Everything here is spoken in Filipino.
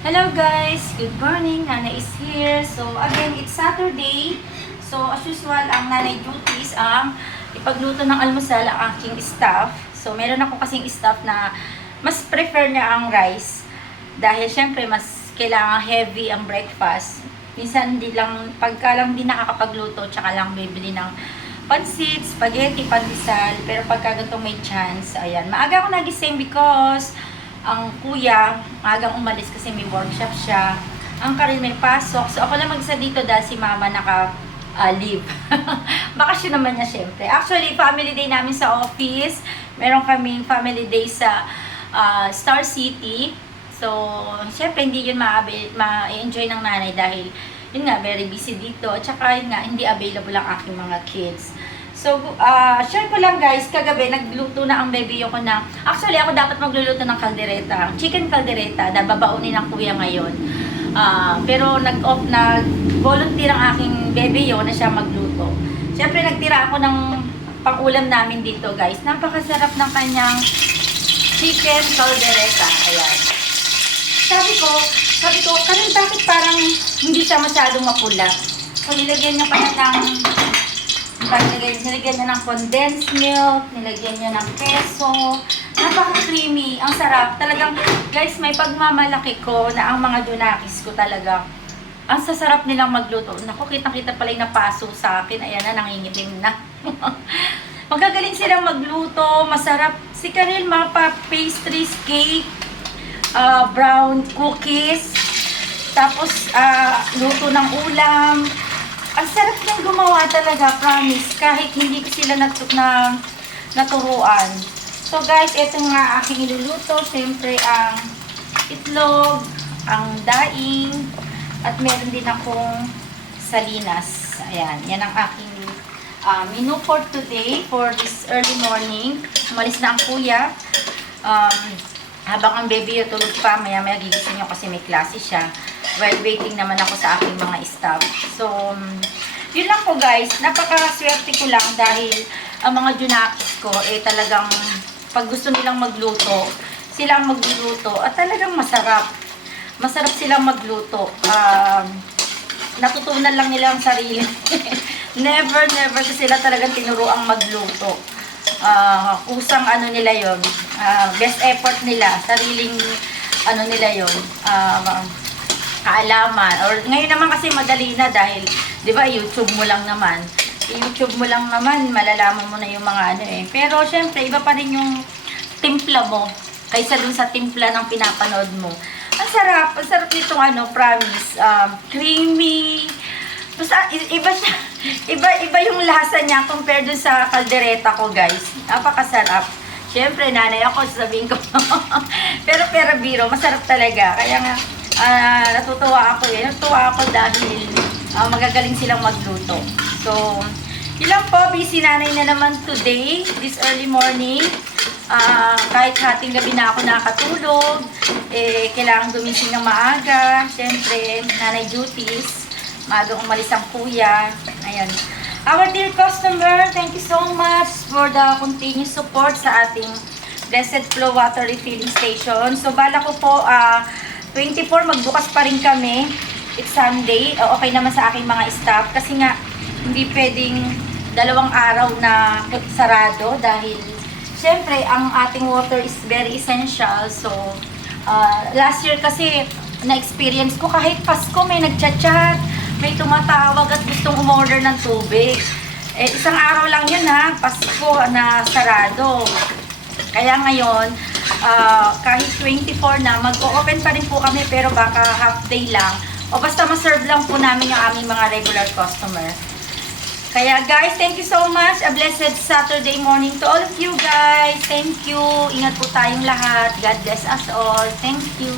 Hello guys! Good morning! Nana is here. So again, it's Saturday. So as usual, ang nanay duties ang ipagluto ng almusal ang aking staff. So meron ako kasing staff na mas prefer niya ang rice. Dahil syempre mas kailangan heavy ang breakfast. Minsan hindi lang, pagka lang di nakakapagluto, tsaka lang bibili ng pansit, spaghetti, pandesal. Pero pagka ganitong may chance, ayan. Maaga ako nagising because ang kuya, magang umalis kasi may workshop siya. Ang Karin may pasok. So ako lang mag-isa dito dahil si mama naka-leave. Bakasyon naman niya syempre. Actually, family day namin sa office. Meron kaming family day sa Star City. So, syempre hindi yun ma-enjoy ng nanay dahil yun nga, very busy dito. At saka yun nga, hindi available ang aking mga kids. So, share ko lang guys, kagabi nagluto na ang baby ko na, actually ako dapat magluluto ng kaldereta, chicken kaldereta, na babaunin ng kuya ngayon. Pero nag-volunteer ang aking baby yun na siya magluto. Siyempre nagtira ako ng pang-ulam namin dito guys. Napakasarap ng kanyang chicken kaldereta. Ayan. Sabi ko, Karin, bakit parang hindi siya masyadong mapula? So, nilagyan niya pa na ng nilagyan niya ng condensed milk, nilagyan niya ng keso. Napaka-creamy. Ang sarap. Talagang, guys, may pagmamalaki ko na ang mga junakis ko talaga. Ang sasarap nilang magluto. Naku, kitang-kita pala yung napaso sa akin. Ayan na, nangingitim na. Magagaling silang magluto. Masarap. Si Karel, pastries, cake, brown cookies, tapos luto ng ulam. Ang sarap niyang gumawa talaga, promise. Kahit hindi ko sila naturuan. So guys, ito nga aking iluluto. Siyempre ang itlog, ang daing, at meron din akong salinas. Ayan, yan ang aking menu for today, for this early morning. Umalis na ang kuya. Habang ang baby yung tulog pa, maya-maya gigising nyo kasi may klase siya. While waiting naman ako sa aking mga staff. So, yun lang po guys. Napakaswerte ko lang dahil ang mga junakis ko, talagang pag gusto nilang magluto, sila ang magluluto. At talagang masarap. Masarap silang magluto. Natutunan lang nila ang sarili. Never ko sila talagang tinuruang magluto. Kusang ano nila yon, best effort nila, sariling ano nila yon, kaalaman. Or ngayon naman kasi madali na dahil 'di ba YouTube mo lang naman, malalaman mo na yung mga ano pero syempre iba pa rin yung timpla mo kaysa dun sa timpla ng pinapanood mo. Ang sarap nitong promise, creamy. Basta iba yung lasa niya compared dun sa kaldereta ko guys. Napakasarap. Siyempre nanay ako, sabihin ko. pero biro, masarap talaga. Kaya nga, natutuwa ako dahil magagaling silang magluto. So, yun lang po, busy nanay na naman today, this early morning. Kahit hating gabi na ako nakatulog, kailangan gumising ng maaga. Siyempre, nanay duties. Maagang umalis ang kuya. Ayan. Our dear customer, thank you so much for the continuous support sa ating Blessed Flow Water Refilling Station. So, bala ko po, 24 magbukas pa rin kami. It's Sunday. Okay naman sa aking mga staff. Kasi nga, hindi pwedeng 2 araw na sarado dahil syempre, ang ating water is very essential. So, last year kasi, na-experience ko kahit Pasko may nagchat-chat, may tumatawag at gustong umorder ng tubig. Isang araw lang yun Pasko na sarado. Kaya ngayon, kahit 24 na, mag-o-open pa rin po kami pero baka half day lang. O basta ma-serve lang po namin yung aming mga regular customer. Kaya guys, thank you so much. A blessed Saturday morning to all of you guys. Thank you. Ingat po tayong lahat. God bless us all. Thank you.